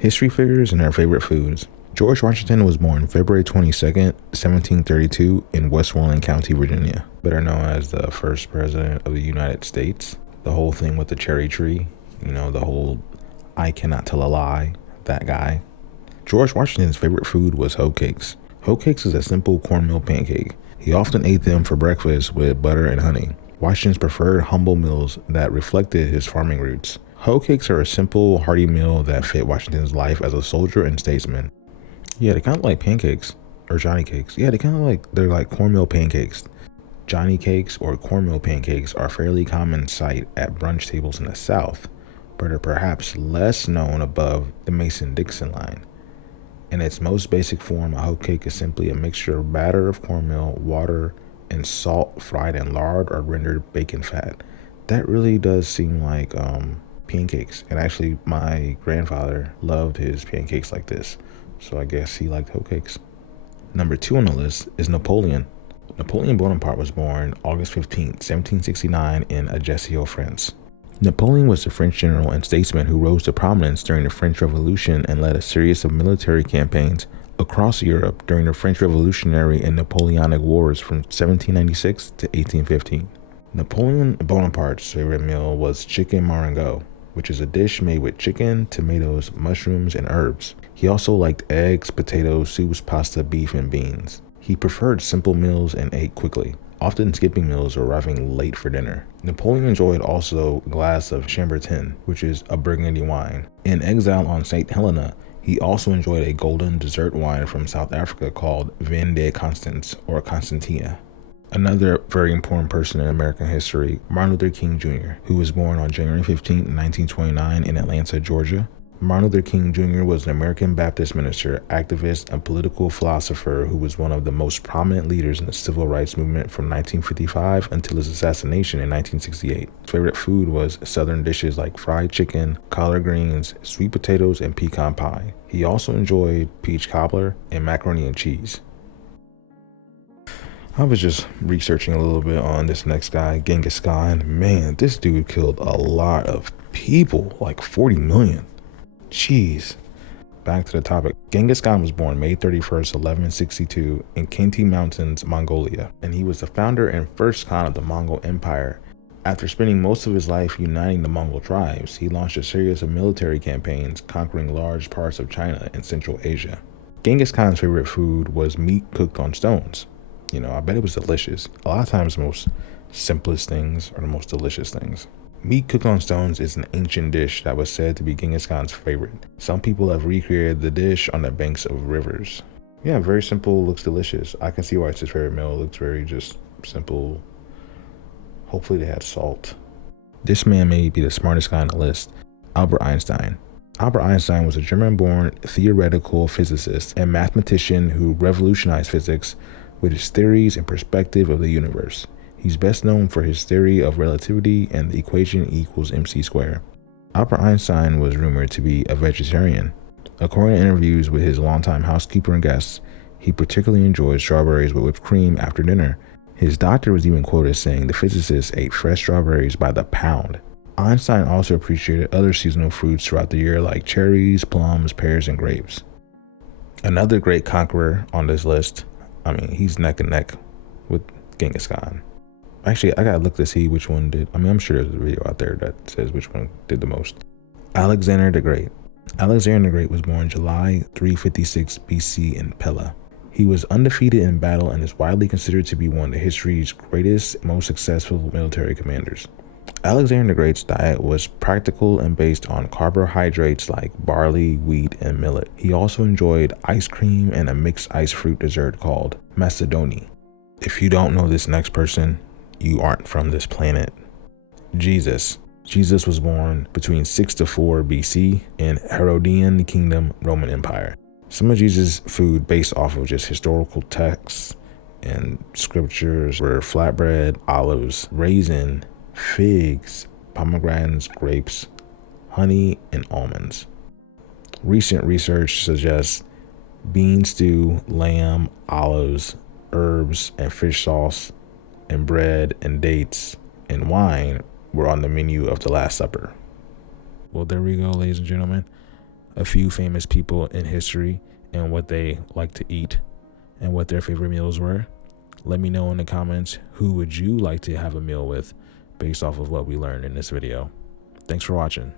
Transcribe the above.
History figures and their favorite foods. George Washington was born February 22nd, 1732 in Westmoreland County, Virginia, better known as the first president of the United States. The whole thing with the cherry tree, the whole I cannot tell a lie, that guy. George Washington's favorite food was hoe cakes. Hoe cakes is a simple cornmeal pancake. He often ate them for breakfast with butter and honey. Washington's preferred humble meals that reflected his farming roots. Hoe cakes are a simple, hearty meal that fit Washington's life as a soldier and statesman. Yeah, they kind of like pancakes, or Johnny cakes. Yeah, they're like cornmeal pancakes. Johnny cakes or cornmeal pancakes are a fairly common sight at brunch tables in the South, but are perhaps less known above the Mason-Dixon line. In its most basic form, a hoe cake is simply a mixture of batter of cornmeal, water, and salt fried in lard or rendered bacon fat. That really does seem like pancakes. And actually, my grandfather loved his pancakes like this, so I guess he liked hoe cakes. Number 2 on the list is Napoleon. Napoleon Bonaparte was born August 15th, 1769 in Ajaccio, France. Napoleon was a French general and statesman who rose to prominence during the French Revolution and led a series of military campaigns across Europe during the French Revolutionary and Napoleonic Wars from 1796 to 1815. Napoleon Bonaparte's favorite meal was chicken marengo, which is a dish made with chicken, tomatoes, mushrooms, and herbs. He also liked eggs, potatoes, soups, pasta, beef, and beans. He preferred simple meals and ate quickly, often skipping meals or arriving late for dinner. Napoleon enjoyed also a glass of Chambertin, which is a Burgundy wine. In exile on St. Helena, he also enjoyed a golden dessert wine from South Africa called Vin de Constance or Constantia. Another very important person in American history, Martin Luther King Jr., who was born on January 15, 1929 in Atlanta, Georgia. Martin Luther King Jr. was an American Baptist minister, activist, and political philosopher who was one of the most prominent leaders in the civil rights movement from 1955 until his assassination in 1968. His favorite food was Southern dishes like fried chicken, collard greens, sweet potatoes, and pecan pie. He also enjoyed peach cobbler and macaroni and cheese. I was just researching a little bit on this next guy, Genghis Khan. Man, this dude killed a lot of people, like 40 million. Jeez. Back to the topic. Genghis Khan was born May 31st, 1162 in Khenti Mountains, Mongolia, and he was the founder and first Khan of the Mongol Empire. After spending most of his life uniting the Mongol tribes, he launched a series of military campaigns conquering large parts of China and Central Asia. Genghis Khan's favorite food was meat cooked on stones. I bet it was delicious. A lot of times the most simplest things are the most delicious things. Meat cooked on stones is an ancient dish that was said to be Genghis Khan's favorite. Some people have recreated the dish on the banks of rivers. Yeah, very simple, looks delicious. I can see why it's his favorite meal. It looks very just simple. Hopefully they had salt. This man may be the smartest guy on the list, Albert Einstein. Albert Einstein was a German-born theoretical physicist and mathematician who revolutionized physics with his theories and perspective of the universe. He's best known for his theory of relativity and the equation E equals mc squared. Albert Einstein was rumored to be a vegetarian. According to interviews with his longtime housekeeper and guests, he particularly enjoyed strawberries with whipped cream after dinner. His doctor was even quoted saying the physicist ate fresh strawberries by the pound. Einstein also appreciated other seasonal fruits throughout the year like cherries, plums, pears, and grapes. Another great conqueror on this list, he's neck and neck with Genghis Khan. Actually, I gotta look to see which one did. I'm sure there's a video out there that says which one did the most. Alexander the Great. Alexander the Great was born July 356 BC in Pella. He was undefeated in battle and is widely considered to be one of history's greatest, most successful military commanders. Alexander the Great's diet was practical and based on carbohydrates like barley, wheat, and millet. He also enjoyed ice cream and a mixed ice fruit dessert called Macedoni. If you don't know this next person, you aren't from this planet. Jesus. Jesus was born between 6 to 4 BC in Herodian Kingdom, Roman Empire. Some of Jesus' food based off of just historical texts and scriptures were flatbread, olives, raisin, figs, pomegranates, grapes, honey, and almonds. Recent research suggests bean stew, lamb, olives, herbs, and fish sauce, and bread and dates and wine were on the menu of the Last Supper. Well, there we go, ladies and gentlemen. a few famous people in history and what they like to eat and what their favorite meals were. Let me know in the comments, who would you like to have a meal with based off of what we learned in this video. Thanks for watching.